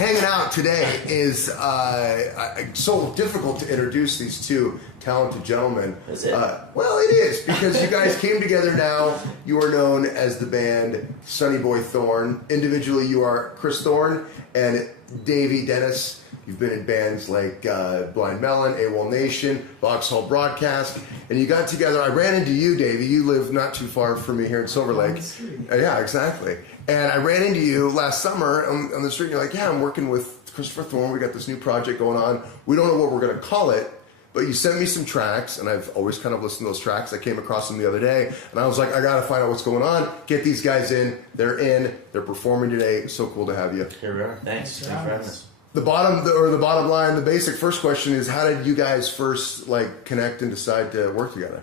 hanging out today is so difficult to introduce these two talented gentlemen. Is it? Well, it is, because you guys came together now. You are known as the band Sonny Boy Thorn. Individually, you are Chris Thorn and Davie Dennis. You've been in bands like Blind Melon, AWOLNATION, Voxhaul Broadcast, and you got together. I ran into you, Davie. You live not too far from me here in Silver Lake. Yeah, exactly. And I ran into you last summer on the street, and you're like, yeah, I'm working with Christopher Thorn. We got this new project going on. We don't know what we're going to call it, but you sent me some tracks, and I've always kind of listened to those tracks. I came across them the other day, and I was like, I got to find out what's going on. Get these guys in. They're performing today. So cool to have you. Here we are. Thanks for having us. The bottom line, the basic first question is, how did you guys first connect and decide to work together?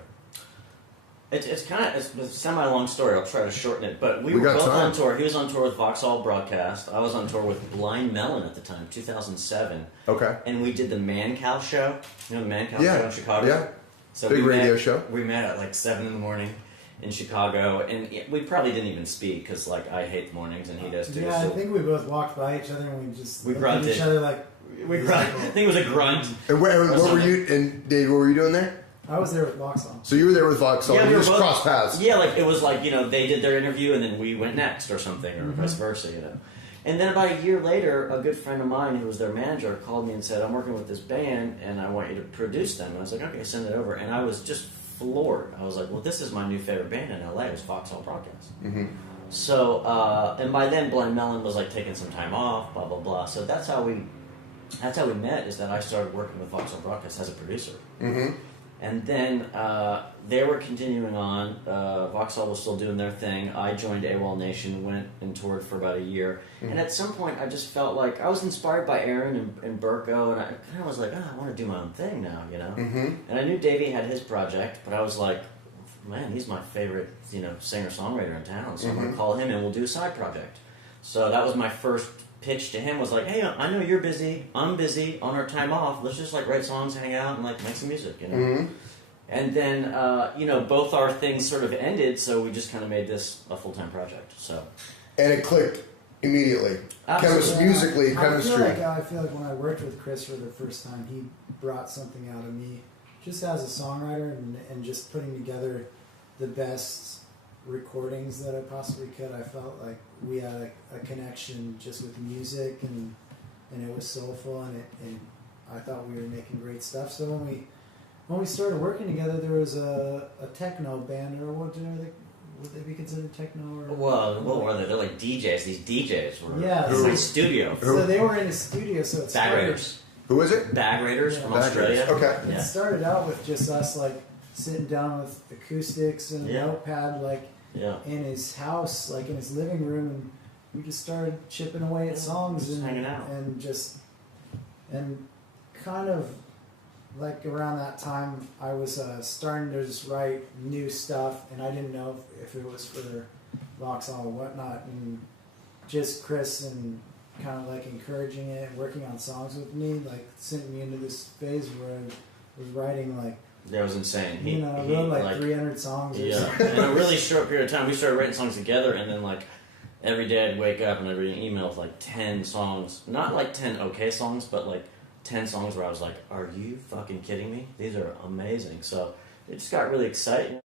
It's a semi-long story. I'll try to shorten it. But we were both on tour. He was on tour with Voxhaul Broadcast. I was on tour with Blind Melon at the time, 2007. Okay. And we did the Man Cow show. You know the Man Cow show in Chicago? Yeah. So big radio show. We met at like 7 in the morning in Chicago, and we probably didn't even speak because I hate the mornings and he does too. Yeah, so I think we both walked by each other and we grunted at each other like we grunted. I think it was a grunt. And what were you? And Dave, what were you doing there? I was there with Voxhaul. So you were there with Voxhaul. Yeah, you just crossed paths. Yeah, it was they did their interview and then we went next or something, or vice versa, And then about a year later, a good friend of mine who was their manager called me and said, I'm working with this band and I want you to produce them. And I was like, okay, send it over. And I was just floored. I was like, well, this is my new favorite band in LA. It was Voxhaul Broadcast. Mm-hmm. So, and by then Blind Melon was taking some time off, blah, blah, blah. So that's how we met, is that I started working with Voxhaul Broadcast as a producer. Mm-hmm. And then they were continuing on. Voxhaul was still doing their thing. I joined AWOLNATION, went and toured for about a year. Mm-hmm. And at some point, I just felt like I was inspired by Aaron and Burko, and I kind of was like, I want to do my own thing now, Mm-hmm. And I knew Davie had his project, but I was like, man, he's my favorite, singer-songwriter in town, so I'm going to call him and we'll do a side project. So that was my first pitch to him, was like, hey, I know you're busy, I'm busy, on our time off, let's just write songs, hang out, and make some music, Mm-hmm. And then, both our things sort of ended, so we just kind of made this a full-time project, so. And it clicked immediately. Musically, chemistry. I feel like when I worked with Chris for the first time, he brought something out of me, just as a songwriter, and just putting together the best recordings that I possibly could. I felt like we had a connection just with music, and it was soulful, and I thought we were making great stuff. So when we started working together, there was a techno band, or would they be considered techno? Or well, what were they? They're like DJs. These DJs were in a studio. So they were in a studio. So it's Bag Raiders. Who is it? Bag Raiders from Australia. Okay. It started out with just us sitting down with acoustics and a notepad, in his house, in his living room, and we just started chipping away at songs and hanging out, and kind of around that time, I was starting to just write new stuff, and I didn't know if it was for Voxhaul or whatnot, and just Chris and kind of encouraging it and working on songs with me, sent me into this phase where I was writing that was insane. He wrote 300 songs. Yeah, in a really short period of time, we started writing songs together, and then every day I'd wake up and I'd read an email with 10 songs, not 10 okay songs, but 10 songs where I was like, are you fucking kidding me? These are amazing. So it just got really exciting.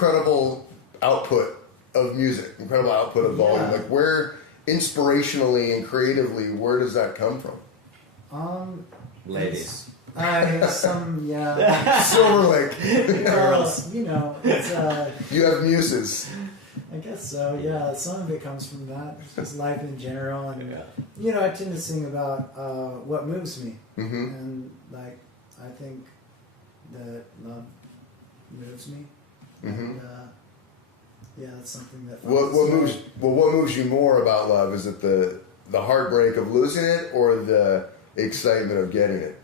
incredible output of music, incredible output of volume. Yeah. Like, where inspirationally and creatively, where does that come from? Ladies. Silver Lake. Girls. You know, it's You have muses. I guess so. Yeah, some of it comes from that. It's just life in general, and Yeah. you know, I tend to sing about what moves me, Mm-hmm. and like I think that love moves me, Mm-hmm. and yeah, that's something that. What moves you more about love? Is it the heartbreak of losing it, or the excitement of getting it?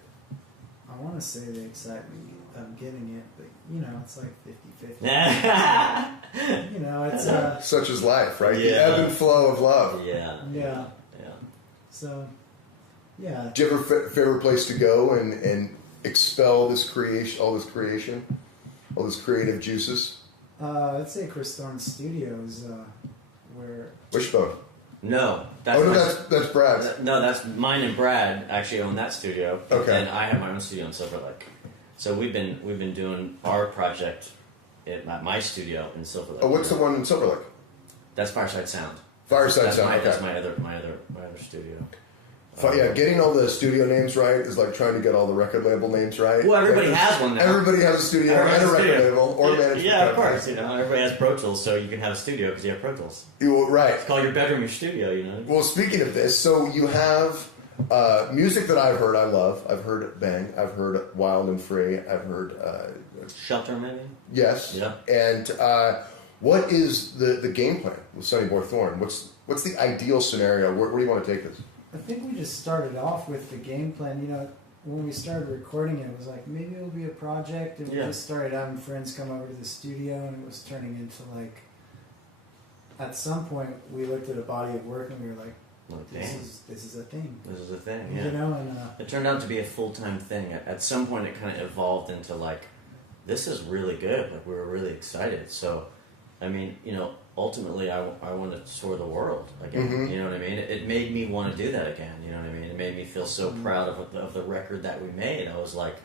I want to say the excitement of getting it, but you know, it's like 50-50. You know, it's Such is life, right? The Yeah. ebb and flow of love. Yeah. yeah. Yeah. So, yeah. Do you have a favorite place to go and expel this creation, all this creative juices? I'd say Chris Thorn's studios, where Wishbone. No. That's Brad's. No, that's mine and Brad actually own that studio. Okay. And I have my own studio in Silver Lake. So we've been doing our project at my studio in Silver Lake. Oh, what's the one in Silver Lake? That's Fireside Sound. Fireside That's Sound. my, Okay. that's my other studio. Yeah, getting all the studio names right is like trying to get all the record label names right. Well, everybody has one now. Everybody has a studio Everybody and a has a record studio. label or management Yeah, of company. course. You know, everybody has Pro Tools, so you can have a studio because you have Pro Tools. Right. Call your bedroom your studio. You know. Well, speaking of this, so you have music that I've heard I love. I've heard Bang. I've heard Wild and Free. I've heard... Shelter, maybe. yes. Yeah. And what is the game plan with Sonny Boy Thorn? What's the ideal scenario? Where do you want to take this? I think we just started off with the game plan. You know, when we started recording it, it was like maybe it'll be a project, and we Yeah. just started having friends come over to the studio, and it was turning into like. At some point, we looked at a body of work, and we were like, Like, "This damn, is a thing." this is a thing. Yeah. You know, and It turned out to be a full-time thing. At some point, it kind of evolved into like, this is really good. Like, we were really excited. So, I mean, you know, ultimately, I want to tour the world again. Mhm. You know what I mean? It made me want to do that again. You know what I mean? It made me feel so proud of the record that we made. I was like,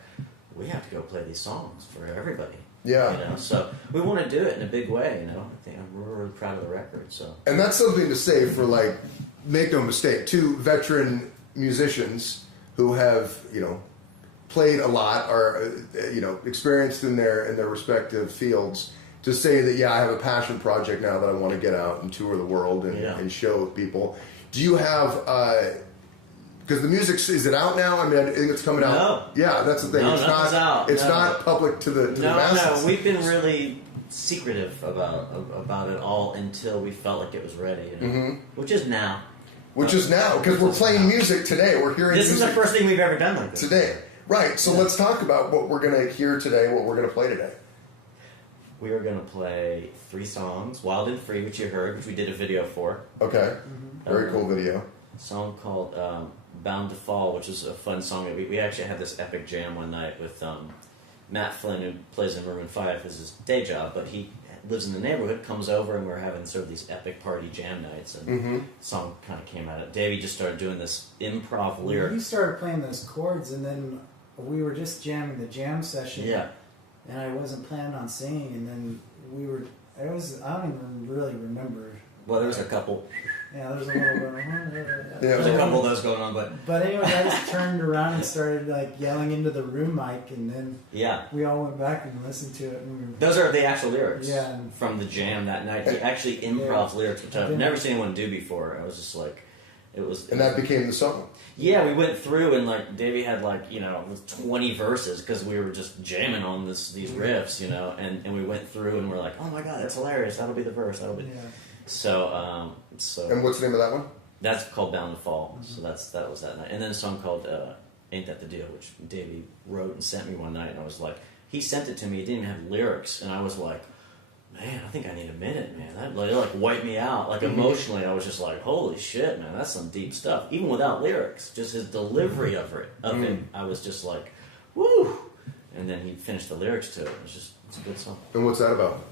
we have to go play these songs for everybody. Yeah. You know, so we want to do it in a big way. You know, I think we're really proud of the record. So. And that's something to say for, like, make no mistake, two veteran musicians who have, you know, played a lot, are, you know, experienced in their respective fields, to say that, yeah, I have a passion project now that I want to get out and tour the world and show people. Do you have, because the music, is it out now? I mean, I think it's coming out. No. Yeah, that's the thing. No, it's nothing's not out. It's No. not public to the masses. No, we've been really secretive about it all until we felt like it was ready, you know? Mhm. Which is now. Which is now, because we're playing music today. We're hearing This is music the first thing we've ever done like this. today. Right, so let's talk about what we're going to hear today, what we're going to play today. We are going to play 3 songs. Wild and Free, which you heard, which we did a video for. Okay, very cool video. A song called Bound to Fall, which is a fun song. That we actually had this epic jam one night with Matt Flynn, who plays in Maroon 5 as his day job, but he lives in the neighborhood, comes over, and we're having sort of these epic party jam nights, and the song kind of came out of it. Davie just started doing this improv lyric. you started playing those chords, and then we were just jamming the jam session. Yeah. And I wasn't planning on singing, and then we were. I don't even really remember. Well, there was a couple. Yeah, there's a little bit. Yeah. There's a couple of those going on, But anyway, I just turned around and started like yelling into the room mic, and then yeah. we all went back and listened to it. And we were, Those are the actual lyrics Yeah. from the jam that night. He actually improv lyrics, which I've Yeah. never seen anyone do before. I was just like, it was. And that became the song. Yeah, we went through and like Davie had like 20 verses because we were just jamming on these riffs, and we went through and we're like, oh my god, that's hilarious. That'll be the verse. That'll be. yeah. So And what's the name of that one? that's called Bound to Fall. So that was that night, and then a song called Ain't That the Deal, which Davie wrote and sent me one night, and I was like, he sent it to me. It didn't even have lyrics, and I was like, man, I think I need a minute, man. That like wiped me out. Like emotionally, I was just like, holy shit, man, that's some deep stuff. Even without lyrics, just his delivery of it, I was just like, woo. And then he finished the lyrics to it. It's a good song. And what's that about?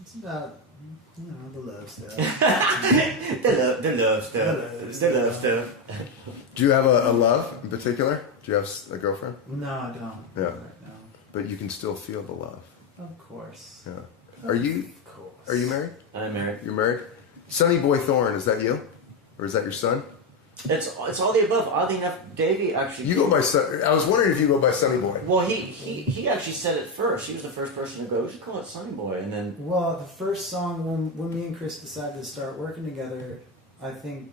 It's about the love stuff. the love stuff. Do you have a love in particular? Do you have a girlfriend? No, I don't. Yeah. No. But you can still feel the love. Of course. Yeah. Are you married? I'm married. You're married? Sonny Boy Thorn, is that you? Or is that your son? It's all the above. Oddly enough, Davie actually... You go by Son... I was wondering if you go by Sonny Boy. Well, he actually said it first. He was the first person to go, we should call it Sonny Boy, and then... Well, the first song, when me and Chris decided to start working together, I think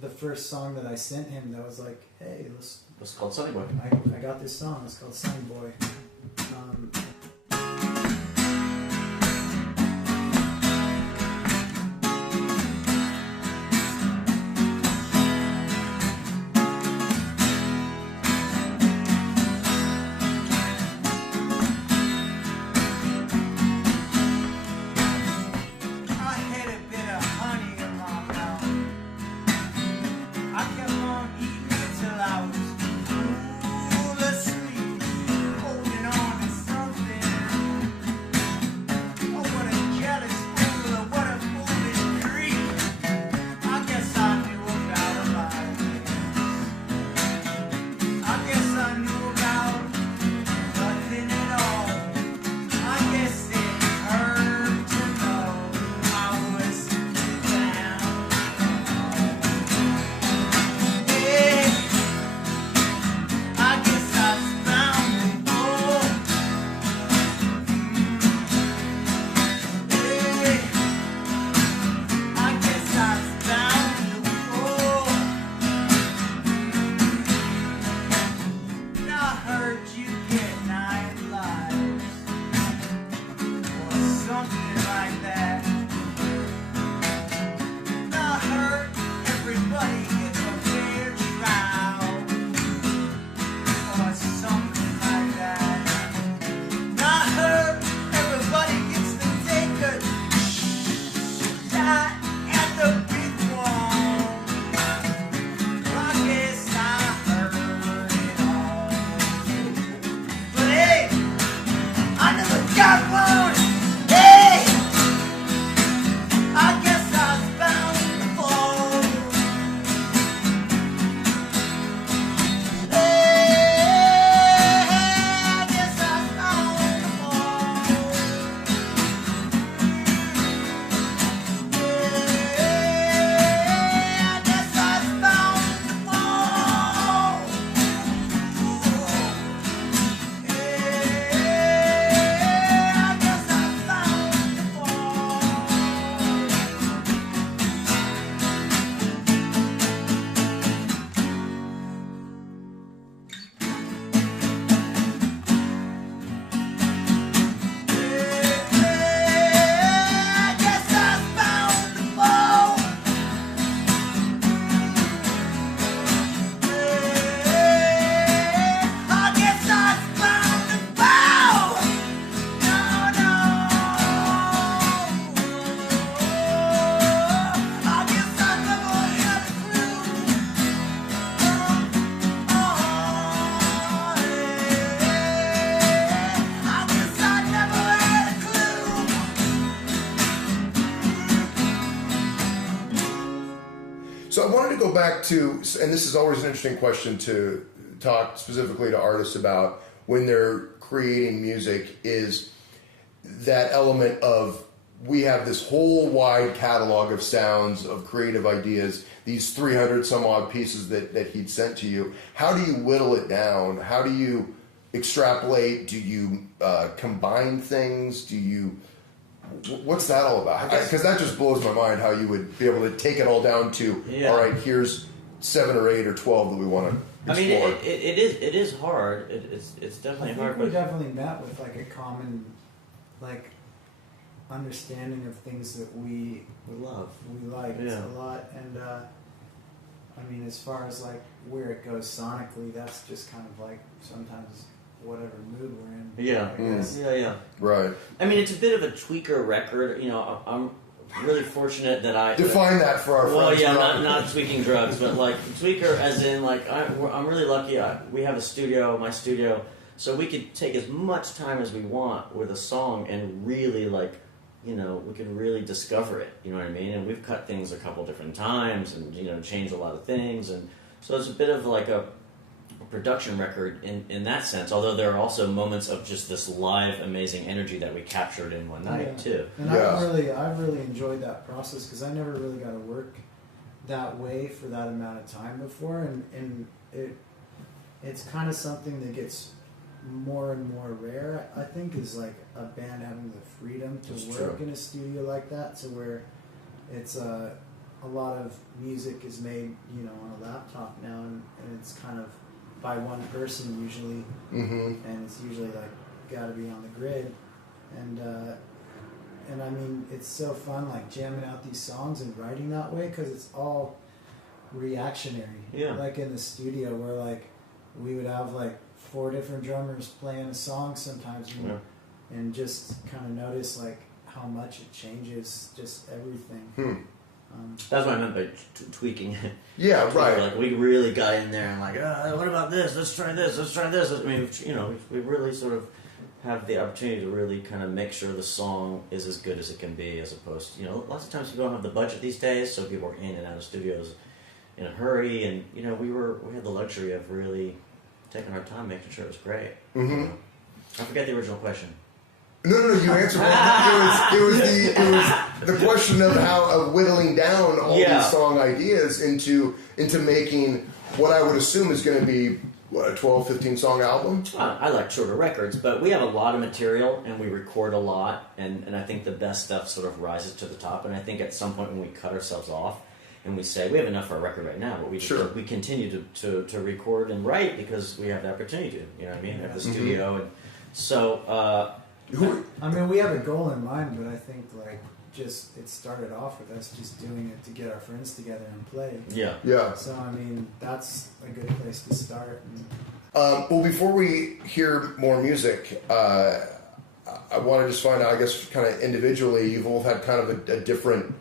the first song that I sent him that was like, hey, It's called Sonny Boy. I got this song, it's called Sonny Boy. So I wanted to go back to, and this is always an interesting question to talk specifically to artists about when they're creating music, is that element of, we have this whole wide catalog of sounds, of creative ideas, these 300 some odd pieces that he'd sent to you. How do you whittle it down? How do you extrapolate? Do you combine things? Do you... What's that all about? Because that just blows my mind, how you would be able to take it all down to, all right, here's 7 or 8 or 12 that we want to explore. I mean, it is hard. It's definitely hard. We definitely met with like a common, like, understanding of things that we liked a lot. And I mean, as far as like where it goes sonically, that's just kind of like sometimes whatever mood we're in. Yeah. Yeah. Right. I mean, it's a bit of a tweaker record. You know, I'm really fortunate that I... Define that for our friends. Well, yeah, not tweaking drugs, but like tweaker as in like, I'm really lucky. We have a studio, my studio, so we could take as much time as we want with a song and really like, you know, we can really discover it, you know what I mean? And we've cut things a couple different times and, you know, changed a lot of things. And so it's a bit of like a production record in that sense. Although there are also moments of just this live, amazing energy that we captured in one night too. And I've really enjoyed that process because I never really got to work that way for that amount of time before, and it's kind of something that gets more and more rare. I think is like a band having the freedom to work in a studio like that, to where it's a lot of music is made, you know, on a laptop now, and it's kind of by one person usually, and it's usually like got to be on the grid, and I mean it's so fun like jamming out these songs and writing that way because it's all reactionary. Yeah. Like in the studio where like we would have like 4 different drummers playing a song sometimes, and just kind of notice like how much it changes just everything. That's what I meant by tweaking it. Yeah, right. Like we really got in there and like, what about this? Let's try this. Let's try this. I mean, you know, we really sort of have the opportunity to really kind of make sure the song is as good as it can be, as opposed to, you know, lots of times people don't have the budget these days, so people are in and out of studios in a hurry, and you know, we had the luxury of really taking our time, making sure it was great. You know? I forget the original question. No, you answered it. It was the question of how whittling down all these song ideas into making what I would assume is going to be a 12, 15 song album. I like shorter records, but we have a lot of material and we record a lot, and I think the best stuff sort of rises to the top. And I think at some point when we cut ourselves off and we say we have enough for a record right now, but we continue to record and write because we have the opportunity to. You know what I mean? We have the studio, and so. I mean, we have a goal in mind, but I think like just it started off with us just doing it to get our friends together and play. Yeah. So I mean, that's a good place to start. Well, before we hear more music, I want to just find out, I guess, kind of individually, you've all had kind of a different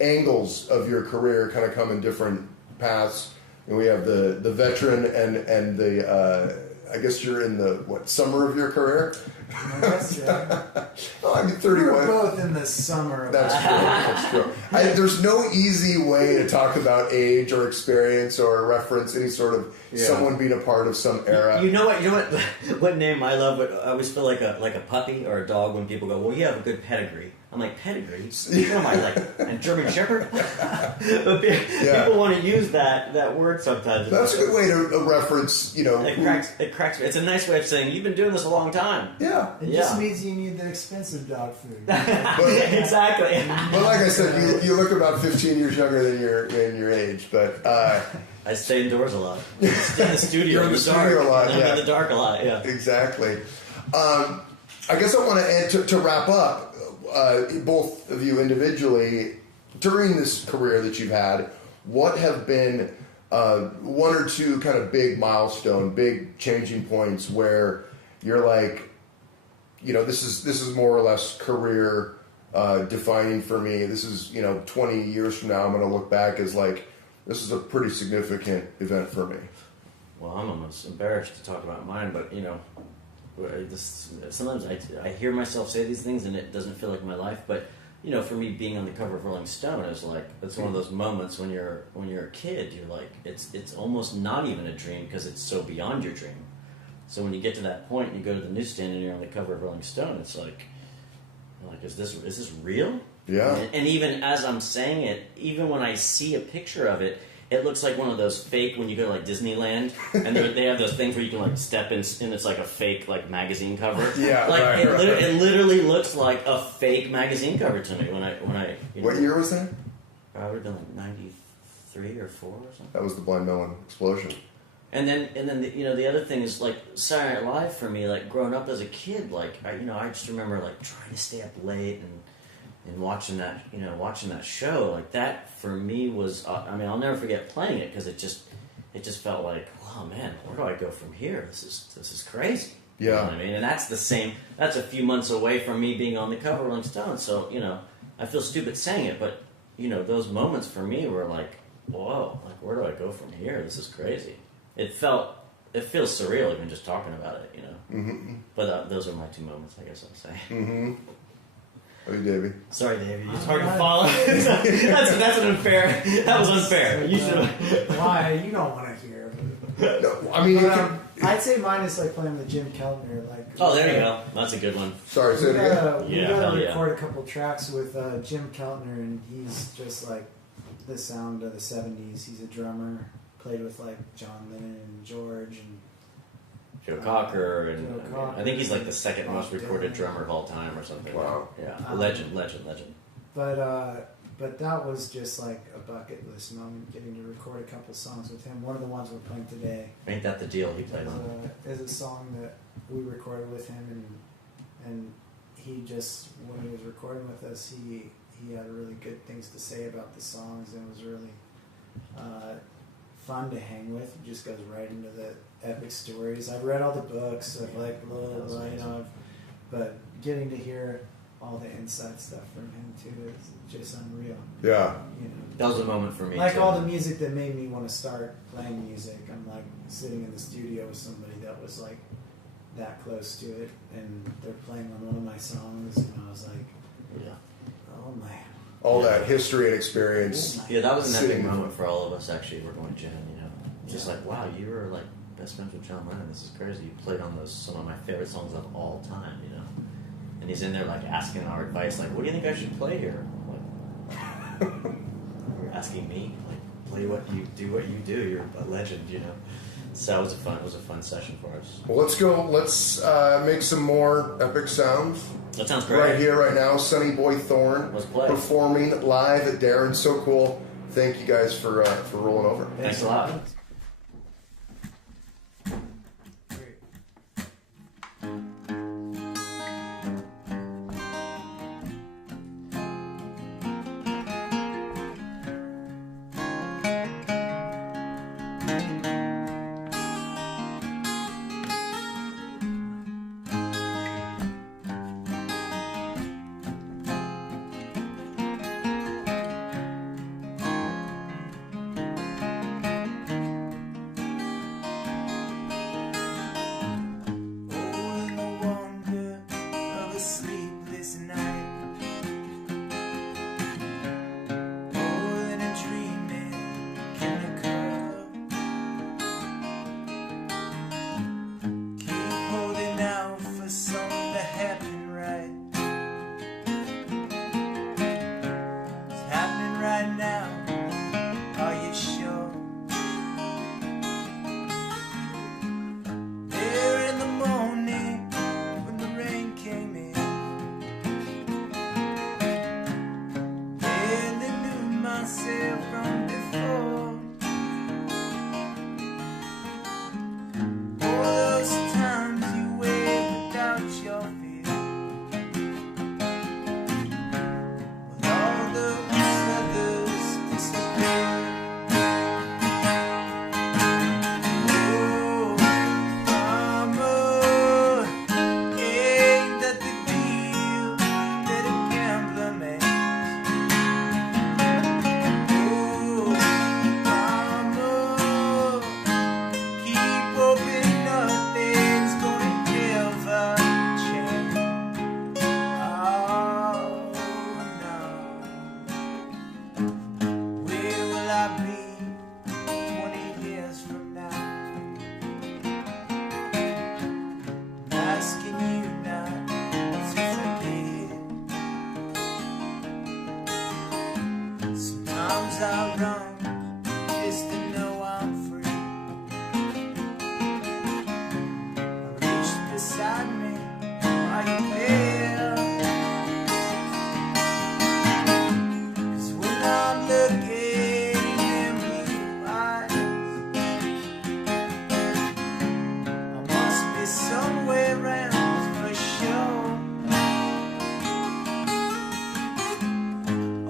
angles of your career, kind of come in different paths. And we have the veteran and the. I guess you're in the, summer of your career? I guess, yeah. Oh, I mean, 31. We're both in the summer of That's true. There's no easy way to talk about age or experience or reference any sort of someone being a part of some era. You know what name I love? But I always feel like a puppy or a dog when people go, well, you have a good pedigree. I'm like, pedigree? What am I, like a German Shepherd? But people want to use that word sometimes. That's a good way to reference, you know. It cracks me. It's a nice way of saying, you've been doing this a long time. Yeah. It just means you need the expensive dog food. Exactly. But like I said, you look about 15 years younger than your age. But I stay indoors a lot. I stay in the studio. You're in the studio a lot, I'm in the dark a lot, yeah. Exactly. I guess I want to end, to wrap up, both of you individually, during this career that you've had, what have been one or two kind of big milestone, big changing points where you're like, you know, this is more or less career defining for me. This is, you know, 20 years from now, I'm going to look back as like, this is a pretty significant event for me. Well, I'm almost embarrassed to talk about mine, but, you know, sometimes I hear myself say these things and it doesn't feel like my life, but you know, for me, being on the cover of Rolling Stone is like, it's one of those moments when you're a kid, you're like, it's almost not even a dream because it's so beyond your dream. So when you get to that point and you go to the newsstand and you're on the cover of Rolling Stone, it's like, is this real? Yeah. And even as I'm saying it, even when I see a picture of it, it looks like one of those fake, when you go to like Disneyland, and they have those things where you can like step in, and it's like a fake like magazine cover. Yeah, like right, it literally looks like a fake magazine cover to me when I. What year was that? I would have been like 93 or 4 or something. That was the Blind Melon explosion. And then the other thing is like Saturday Night Live for me, like growing up as a kid, like I just remember like trying to stay up late and watching that show, like that for me was, I'll never forget playing it because it just felt like, wow, man, where do I go from here? This is crazy. Yeah. You know what I mean? And that's a few months away from me being on the cover of Rolling Stone. So, you know, I feel stupid saying it, but you know, those moments for me were like, whoa, like where do I go from here? This is crazy. It feels surreal even just talking about it, you know. Mm-hmm. But those are my 2 moments, I guess I'll say. Mm-hmm. Hey, Davie. Sorry, Davie. It's hard to follow. that's an unfair. That was unfair. You should. Why? You don't want to hear. No, I mean, I'd say mine is like playing with Jim Keltner. Like, Oh, there you go. That's a good one. sorry, say it again. We Yeah, gotta hell yeah. record a couple tracks with Jim Keltner, and he's just like the sound of the '70s. He's a drummer. Played with like John Lennon and George and Joe Cocker, and Joe Cocker, I think he's like the second Bob most recorded Dylan. drummer of all time or something. Wow. Yeah, Um, legend. But that was just like a bucket list moment, getting to record a couple songs with him. One of the ones we're playing today Ain't that the deal he played on? is a song that we recorded with him, and he just, when he was recording with us, he had really good things to say about the songs, and it was really fun to hang with. He just goes right into the epic stories. I've read all the books of like blah, blah, you know, but getting to hear all the inside stuff from him too is just unreal. Yeah. You know, That was a moment for me. like too. all the music that made me want to start playing music. I'm like sitting in the studio with somebody that was like that close to it, and they're playing on one of my songs, and I was like, Yeah. oh man. All that history and experience. Yeah, that was an epic Sitting- moment for all of us. Actually, we're going Jen. You know, just like wow, you were like best friends with John Lennon. This is crazy. You played on some of my favorite songs of all time. You know, and he's in there like asking our advice. Like, what do you think I should play here? I'm like, you're asking me. Like, play what you do. You're a legend. You know. So it was a fun session for us. Well, let's go. Let's make some more epic sounds. That sounds great. Right here, right now, Sonny Boy Thorn Let's play. performing live at Darren's. So cool. Thank you guys for rolling over. Thanks a lot.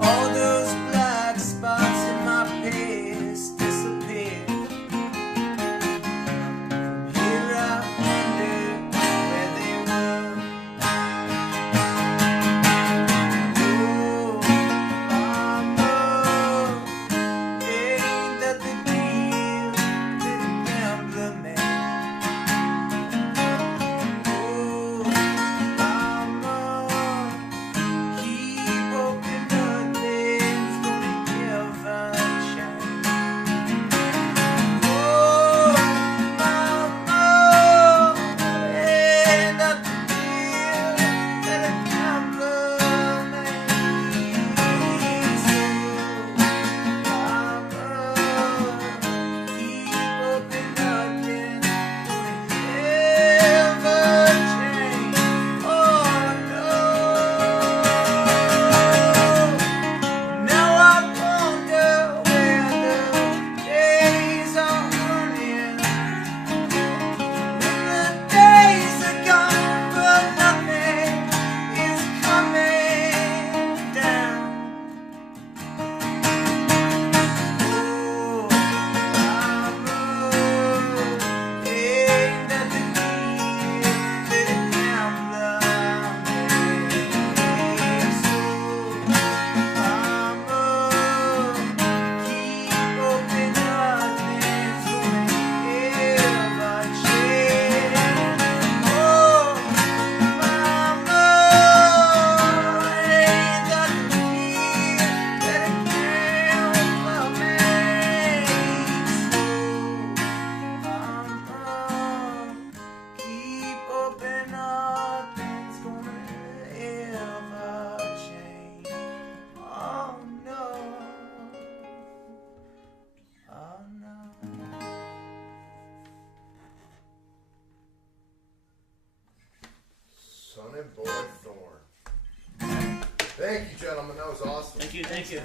All those black spots in my Boy Thorn. Thank you, gentlemen. That was awesome. Thank you.